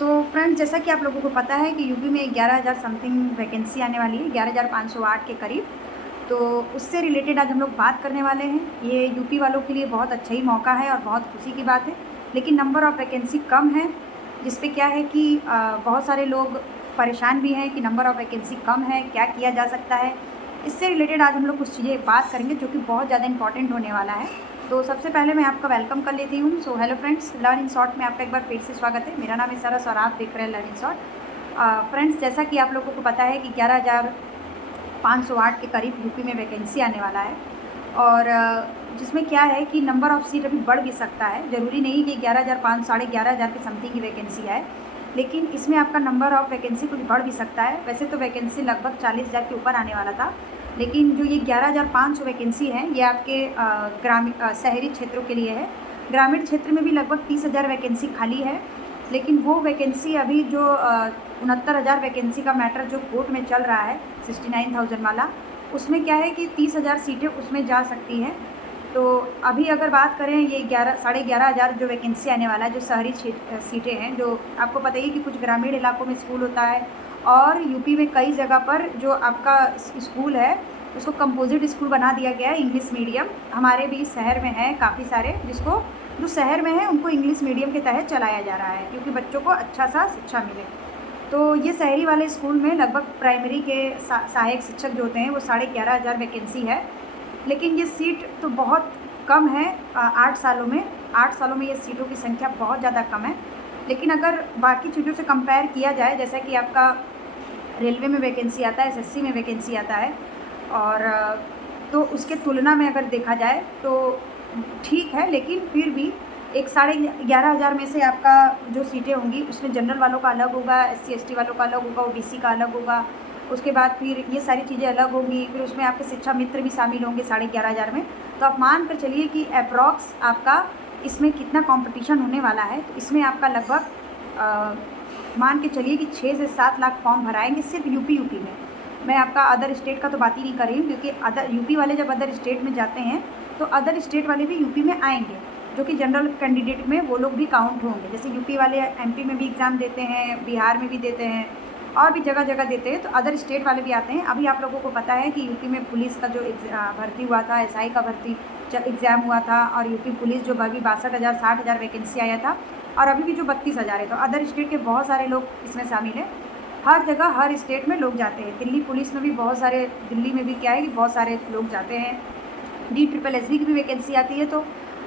Friends, जैसा कि आप लोगों को पता है कि यूपी में 11,000 समथिंग वैकेंसी आने वाली है, 11,508 के करीब। तो उससे रिलेटेड आज हम लोग बात करने वाले हैं। ये यूपी वालों के लिए बहुत अच्छा ही मौका है और बहुत खुशी की बात है, लेकिन नंबर ऑफ़ वैकेंसी कम है, जिस पे क्या है कि बहुत सारे लोग परेशान भी हैं कि नंबर ऑफ़ वैकेंसी कम है, क्या किया जा सकता है। इससे रिलेटेड आज हम लोग कुछ चीज़ें बात करेंगे जो कि बहुत ज़्यादा इंपॉर्टेंट होने वाला है। तो सबसे पहले मैं आपका वेलकम कर लेती हूँ। Hello friends, learn in short में आपका एक बार फिर से स्वागत है। मेरा नाम है सरस और आप देख रहे हैं लर्न इन शॉर्ट। फ्रेंड्स, जैसा कि आप लोगों को पता है कि 11,508 के करीब यूपी में वैकेंसी आने वाला है और जिसमें क्या है कि नंबर ऑफ़ सीट अभी बढ़ भी सकता है। ज़रूरी नहीं कि 11,500 साढ़े 11,000 के समथिंग की वैकेंसी आए, लेकिन इसमें आपका नंबर ऑफ़ वैकेंसी कुछ बढ़ भी सकता है। वैसे तो वैकेंसी लगभग 40,000 के ऊपर आने वाला था, लेकिन जो ये 11,500 वैकेंसी है ये आपके शहरी क्षेत्रों के लिए है। ग्रामीण क्षेत्र में भी लगभग 30,000 वैकेंसी खाली है, लेकिन वो वैकेंसी अभी जो 69,000 वैकेंसी का मैटर जो कोर्ट में चल रहा है 69,000 वाला, उसमें क्या है कि 30,000 सीटें उसमें जा सकती हैं। तो अभी अगर बात करें ये 11 साढ़े 11,000 जो वैकेंसी आने वाला है, जो शहरी सीटें हैं, जो आपको पता ही है कि कुछ ग्रामीण इलाकों में स्कूल होता है और यूपी में कई जगह पर जो आपका स्कूल है उसको कंपोजिट स्कूल बना दिया गया है, इंग्लिश मीडियम। हमारे भी शहर में है काफ़ी सारे, जिसको जो शहर में है उनको इंग्लिश मीडियम के तहत चलाया जा रहा है क्योंकि बच्चों को अच्छा सा शिक्षा मिले। तो ये शहरी वाले स्कूल में लगभग प्राइमरी के सहायक शिक्षक जो होते हैं वो 11,500 वैकेंसी है, लेकिन ये सीट तो बहुत कम है। 8 सालों में ये सीटों की संख्या बहुत ज़्यादा कम है। लेकिन अगर बाकी चीज़ों से कंपेयर किया जाए, जैसा कि आपका रेलवे में वैकेंसी आता है, एसएससी में वैकेंसी आता है और तो उसके तुलना में अगर देखा जाए तो ठीक है, लेकिन फिर भी एक 11,500 में से आपका जो सीटें होंगी उसमें जनरल वालों का अलग होगा, एससी एसटी वालों का अलग होगा, ओबीसी का अलग होगा। उसके बाद फिर ये सारी चीज़ें अलग होंगी, फिर उसमें आपके शिक्षा मित्र भी शामिल होंगे 11,500 में। तो आप मान कर चलिए कि अप्रॉक्स आपका इसमें कितना कॉम्पिटिशन होने वाला है। तो इसमें आपका लगभग मान के चलिए कि 6 से 7 लाख फॉर्म भराएंगे सिर्फ यूपी में। मैं आपका अदर स्टेट का तो बात ही नहीं कर रही हूँ, क्योंकि अदर यूपी वाले जब अदर स्टेट में जाते हैं तो अदर स्टेट वाले भी यूपी में आएंगे, जो कि जनरल कैंडिडेट में वो लोग भी काउंट होंगे। जैसे यूपी वाले एमपी में भी एग्ज़ाम देते हैं, बिहार में भी देते हैं और भी जगह जगह देते हैं, तो अदर स्टेट वाले भी आते हैं। अभी आप लोगों को पता है कि यूपी में पुलिस का जो भर्ती हुआ था, एसआई का भर्ती एग्ज़ाम हुआ था और यूपी पुलिस जो अभी 62,000 60,000 वैकेंसी आया था और अभी भी जो 32,000 है। तो अदर स्टेट के बहुत सारे लोग इसमें शामिल हैं। हर जगह हर स्टेट में लोग जाते हैं। दिल्ली पुलिस में भी बहुत सारे, दिल्ली में भी क्या है कि बहुत सारे लोग जाते हैं। DSSS की भी वैकेंसी आती है, तो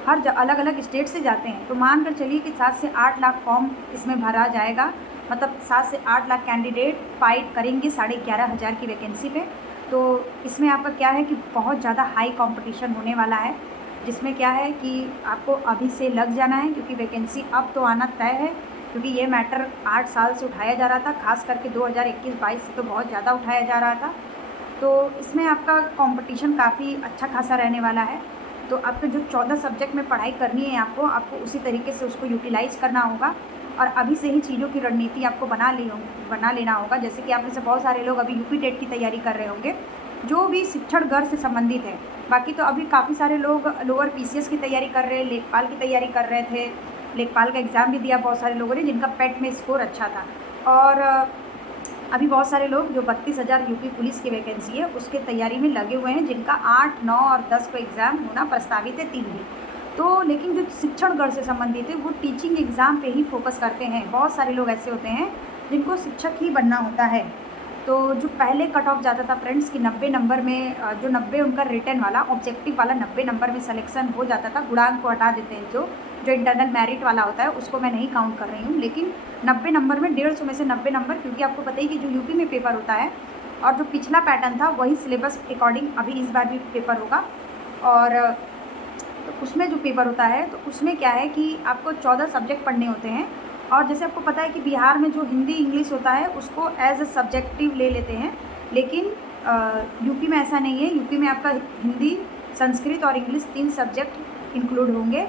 हर अलग अलग स्टेट से जाते हैं। तो मान कर चलिए कि 7 से 8 लाख फॉर्म इसमें भरा जाएगा, मतलब 7 से 8 लाख कैंडिडेट फाइट करेंगे 11,500 की वैकेंसी पे। तो इसमें आपका क्या है कि बहुत ज़्यादा हाई कंपटीशन होने वाला है, जिसमें क्या है कि आपको अभी से लग जाना है, क्योंकि वैकेंसी अब तो आना तय है, क्योंकि ये मैटर 8 साल से उठाया जा रहा था, खास करके 2021-22 से तो बहुत ज़्यादा उठाया जा रहा था। तो इसमें आपका कंपटीशन काफ़ी अच्छा खासा रहने वाला है। तो आपके जो 14 सब्जेक्ट में पढ़ाई करनी है आपको उसी तरीके से उसको यूटिलाइज़ करना होगा और अभी से ही चीज़ों की रणनीति आपको बना लेना होगा। जैसे कि आप में से बहुत सारे लोग अभी यूपी टेट की तैयारी कर रहे होंगे, जो भी शिक्षण गढ़ से संबंधित है। बाकी तो अभी काफ़ी सारे लोग लोअर पीसीएस की तैयारी कर रहे हैं, लेखपाल की तैयारी कर रहे थे, लेखपाल का एग्ज़ाम भी दिया बहुत सारे लोगों ने, जिनका पेट में स्कोर अच्छा था। और अभी बहुत सारे लोग जो 32,000 यूपी पुलिस की वैकेंसी है उसके तैयारी में लगे हुए हैं, जिनका 8, 9 और 10 को एग्ज़ाम होना प्रस्तावित है, 3 भी। तो लेकिन जो शिक्षण गढ़ से संबंधित है वो टीचिंग एग्ज़ाम पे ही फोकस करते हैं। बहुत सारे लोग ऐसे होते हैं जिनको शिक्षक ही बनना होता है। तो जो पहले कट ऑफ जाता था फ्रेंड्स कि 90 नंबर में, जो 90 उनका रिटन वाला ऑब्जेक्टिव वाला 90 नंबर में सिलेक्शन हो जाता था, गुणांक को हटा देते हैं, जो इंटरनल मेरिट वाला होता है उसको मैं नहीं काउंट कर रही हूँ, लेकिन 90 नंबर में 150 में से 90 नंबर, क्योंकि आपको पता ही कि जो यूपी में पेपर होता है और जो पिछला पैटर्न था वही सिलेबस अकॉर्डिंग अभी इस बार भी पेपर होगा। और तो उसमें जो पेपर होता है तो उसमें क्या है कि आपको 14 सब्जेक्ट पढ़ने होते हैं। और जैसे आपको पता है कि बिहार में जो हिंदी इंग्लिश होता है उसको एज ए सब्जेक्टिव ले लेते हैं, लेकिन यूपी में ऐसा नहीं है। यूपी में आपका हिंदी, संस्कृत और इंग्लिश 3 सब्जेक्ट इंक्लूड होंगे।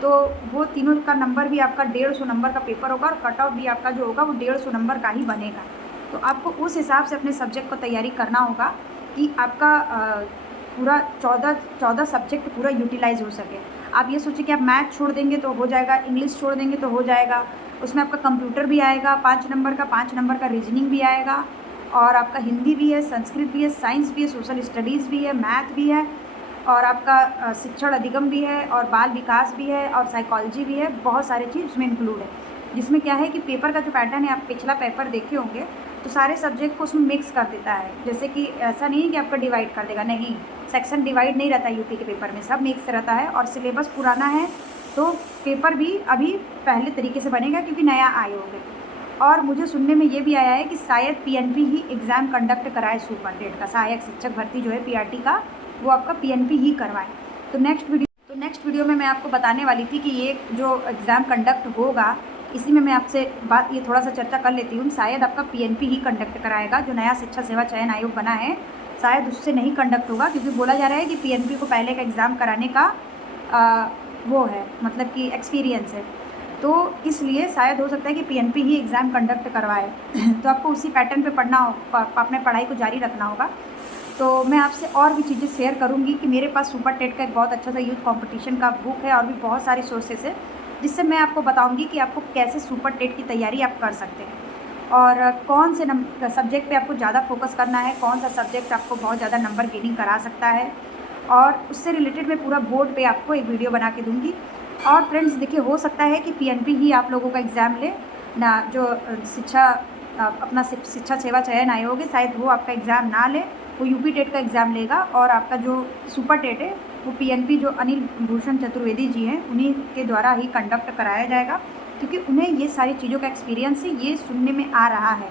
तो वो तीनों का नंबर भी आपका 150 नंबर का पेपर होगा और कट ऑफ भी आपका जो होगा वो 150 नंबर का ही बनेगा। तो आपको उस हिसाब से अपने सब्जेक्ट को तैयारी करना होगा कि आपका पूरा 14 सब्जेक्ट पूरा यूटिलाइज़ हो सके। आप ये सोचिए कि आप मैथ छोड़ देंगे तो हो जाएगा, इंग्लिश छोड़ देंगे तो हो जाएगा, उसमें आपका कंप्यूटर भी आएगा 5 नंबर का, 5 नंबर का रीजनिंग भी आएगा, और आपका हिंदी भी है, संस्कृत भी है, साइंस भी है, सोशल स्टडीज़ भी है, मैथ भी है, और आपका शिक्षण अधिगम भी है, और बाल विकास भी है, और साइकोलॉजी भी है। बहुत सारी चीज़ उसमें इंक्लूड है, जिसमें क्या है कि पेपर का जो पैटर्न है, आप पिछला पेपर देखे होंगे तो सारे सब्जेक्ट को उसमें मिक्स कर देता है। जैसे कि ऐसा नहीं है कि आपका डिवाइड कर देगा, नहीं, सेक्शन डिवाइड नहीं रहता यूपी के पेपर में, सब मिक्स रहता है। और सिलेबस पुराना है तो पेपर भी अभी पहले तरीके से बनेगा क्योंकि नया आयोग है। और मुझे सुनने में ये भी आया है कि शायद पीएनपी ही एग्ज़ाम कंडक्ट कराए सुपरटेट का, सहायक शिक्षक भर्ती जो है पीआरटी का, वो आपका पीएनपी ही करवाए। तो नेक्स्ट वीडियो में मैं आपको बताने वाली थी कि ये जो एग्ज़ाम कंडक्ट होगा, इसी में मैं आपसे बात ये थोड़ा सा चर्चा कर लेती हूँ। शायद आपका पीएनपी ही कंडक्ट कराएगा, जो नया शिक्षा सेवा चयन आयोग बना है शायद उससे नहीं कंडक्ट होगा, क्योंकि बोला जा रहा है कि पीएनपी को पहले का एग्ज़ाम कराने का वो है, मतलब कि एक्सपीरियंस है, तो इसलिए शायद हो सकता है कि पीएनपी ही एग्ज़ाम कंडक्ट करवाए। तो आपको उसी पैटर्न पे पढ़ना हो, अपने पढ़ाई को जारी रखना होगा। तो मैं आपसे और भी चीज़ें शेयर करूँगी कि मेरे पास सुपरटेट का एक बहुत अच्छा सा यूथ कंपटीशन का बुक है, और भी बहुत सारे सोर्सेस है जिससे मैं आपको बताऊँगी कि आपको कैसे सुपरटेट की तैयारी आप कर सकते हैं, और कौन से सब्जेक्ट पे आपको ज़्यादा फोकस करना है, कौन सा सब्जेक्ट आपको बहुत ज़्यादा नंबर गेनिंग करा सकता है, और उससे रिलेटेड मैं पूरा बोर्ड पे आपको एक वीडियो बना के दूँगी। और फ्रेंड्स देखिए, हो सकता है कि पीएनपी ही आप लोगों का एग्ज़ाम ले ना, जो अपना शिक्षा सेवा चयन आयोग है, शायद वो आपका एग्ज़ाम ना ले, वो यूपी टेट का एग्ज़ाम लेगा, और आपका जो सुपर टेट है वो पीएनपी जो अनिल भूषण चतुर्वेदी जी हैं उन्हीं के द्वारा ही कंडक्ट कराया जाएगा, क्योंकि उन्हें ये सारी चीज़ों का एक्सपीरियंस है, ये सुनने में आ रहा है।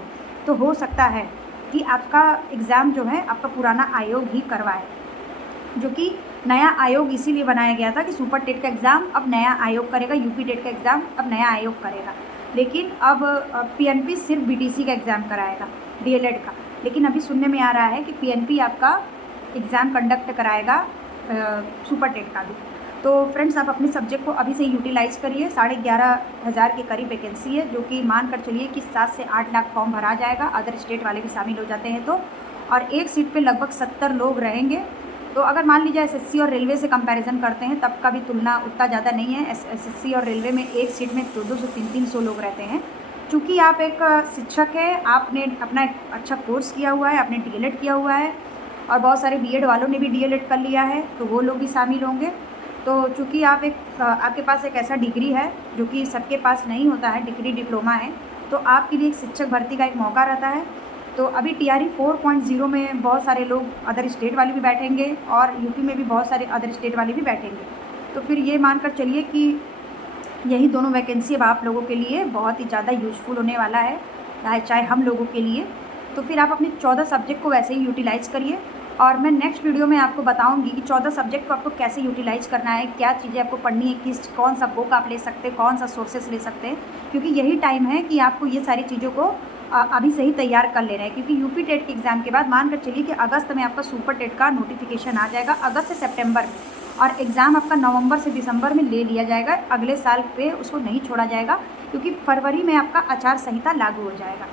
तो हो सकता है कि आपका एग्ज़ाम जो है आपका पुराना आयोग ही करवाए, जो कि नया आयोग इसीलिए बनाया गया था कि सुपर टेट का एग्ज़ाम अब नया आयोग करेगा, यूपी टेट का एग्ज़ाम अब नया आयोग करेगा। लेकिन अब पीएनपी सिर्फ बीटीसी का एग्ज़ाम कराएगा, डीएलएड का। लेकिन अभी सुनने में आ रहा है कि पीएनपी आपका एग्ज़ाम कंडक्ट कराएगा सुपर टेट का भी। तो फ्रेंड्स, आप अपने सब्जेक्ट को अभी से यूटिलाइज़ करिए। 11,500 के करीब वैकेंसी है, जो कि मान कर चलिए कि 7 से 8 लाख फॉर्म भरा जाएगा, अदर स्टेट वाले भी शामिल हो जाते हैं तो। और एक सीट पे लगभग 70 लोग रहेंगे। तो अगर मान लीजिए एसएससी और रेलवे से कंपैरिजन करते हैं, तब का भी तुलना उतना ज़्यादा नहीं है। एसएससी और रेलवे में एक सीट में 200 से 300 लोग रहते हैं। चूँकि आप एक शिक्षक है, आपने अपना एक अच्छा कोर्स किया हुआ है, आपने डीएलएड किया हुआ है, और बहुत सारे बीएड वालों ने भी डीएलएड कर लिया है, तो वो लोग भी शामिल होंगे। तो चूँकि आप आपके पास एक ऐसा डिग्री है जो कि सबके पास नहीं होता है, डिग्री डिप्लोमा है, तो आपके लिए एक शिक्षक भर्ती का एक मौका रहता है। तो अभी टीआरई 4.0 में बहुत सारे लोग अदर स्टेट वाले भी बैठेंगे, और यूपी में भी बहुत सारे अदर स्टेट वाले भी बैठेंगे। तो फिर ये मानकर चलिए कि यही दोनों वैकेंसी अब आप लोगों के लिए बहुत ही ज़्यादा यूज़फुल होने वाला है, चाहे हम लोगों के लिए। तो फिर आप अपने 14 सब्जेक्ट को वैसे ही यूटिलाइज़ करिए, और मैं नेक्स्ट वीडियो में आपको बताऊंगी कि 14 सब्जेक्ट को आपको कैसे यूटिलाइज़ करना है, क्या चीज़ें आपको पढ़नी है, कौन सा बुक आप ले सकते हैं, कौन सा सोर्सेस ले सकते हैं, क्योंकि यही टाइम है कि आपको ये सारी चीज़ों को अभी से ही तैयार कर लेना है। क्योंकि यूपी टेट के एग्ज़ाम के बाद मान कर चलिए कि अगस्त में आपका सुपर टेट का नोटिफिकेशन आ जाएगा, अगस्त से सितंबर में, और एग्ज़ाम आपका नवंबर से दिसंबर में ले लिया जाएगा, अगले साल पे उसको नहीं छोड़ा जाएगा, क्योंकि फरवरी में आपका आचार संहिता लागू हो जाएगा।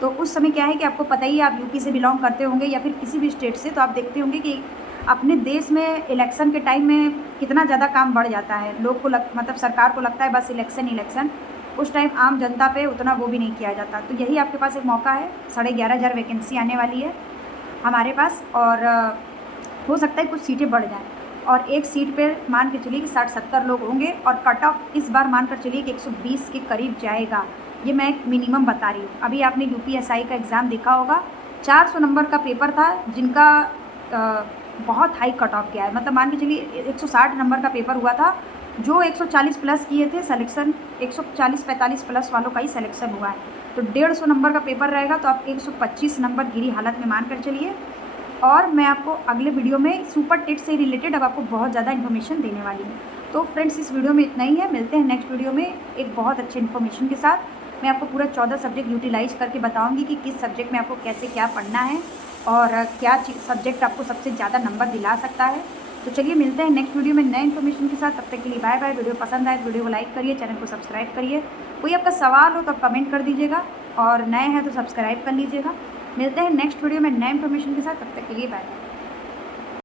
तो उस समय क्या है कि आपको पता ही है, आप यूपी से बिलोंग करते होंगे या फिर किसी भी स्टेट से, तो आप देखते होंगे कि अपने देश में इलेक्शन के टाइम में कितना ज़्यादा काम बढ़ जाता है। लोग को मतलब सरकार को लगता है बस इलेक्शन, उस टाइम आम जनता पे उतना वो भी नहीं किया जाता। तो यही आपके पास एक मौका है, 11,500 वैकेंसी आने वाली है हमारे पास, और हो सकता है कुछ सीटें बढ़ जाएँ, और एक सीट पे मान के चलिए कि 60-70 लोग होंगे, और कट ऑफ इस बार मान कर चलिए कि 120 के करीब जाएगा। ये मैं एक मिनिमम बता रही हूँ। अभी आपने यूपीएसआई का एग्ज़ाम देखा होगा, 400 नंबर का पेपर था, जिनका बहुत हाई कट ऑफ गया है। मतलब मान के चलिए 160 नंबर का पेपर हुआ था, जो 140 प्लस किए थे सिलेक्शन, 140-45 प्लस वालों का ही सिलेक्शन हुआ है। तो 150 नंबर का पेपर रहेगा, तो आप 125 नंबर गिरी हालत में मान कर चलिए। और मैं आपको अगले वीडियो में सुपर टेट से रिलेटेड अब आपको बहुत ज़्यादा इन्फॉर्मेशन देने वाली हूँ। तो फ्रेंड्स, इस वीडियो में इतना ही है, मिलते हैं नेक्स्ट वीडियो में एक बहुत अच्छे इन्फॉर्मेशन के साथ। मैं आपको पूरा 14 सब्जेक्ट यूटिलाइज़ करके बताऊंगी कि किस सब्जेक्ट में आपको कैसे क्या पढ़ना है, और क्या सब्जेक्ट आपको सबसे ज़्यादा नंबर दिला सकता है। तो चलिए मिलते हैं नेक्स्ट वीडियो में नए इन्फॉर्मेशन के साथ। तब तक के लिए बाय बाय। वीडियो पसंद आए तो वीडियो को लाइक करिए, चैनल को सब्सक्राइब करिए। कोई आपका सवाल हो तो आप कमेंट कर दीजिएगा, और नए हैं तो सब्सक्राइब कर लीजिएगा। मिलते हैं नेक्स्ट वीडियो में नए इन्फॉर्मेशन के साथ। तब तक के लिए बाय बाय।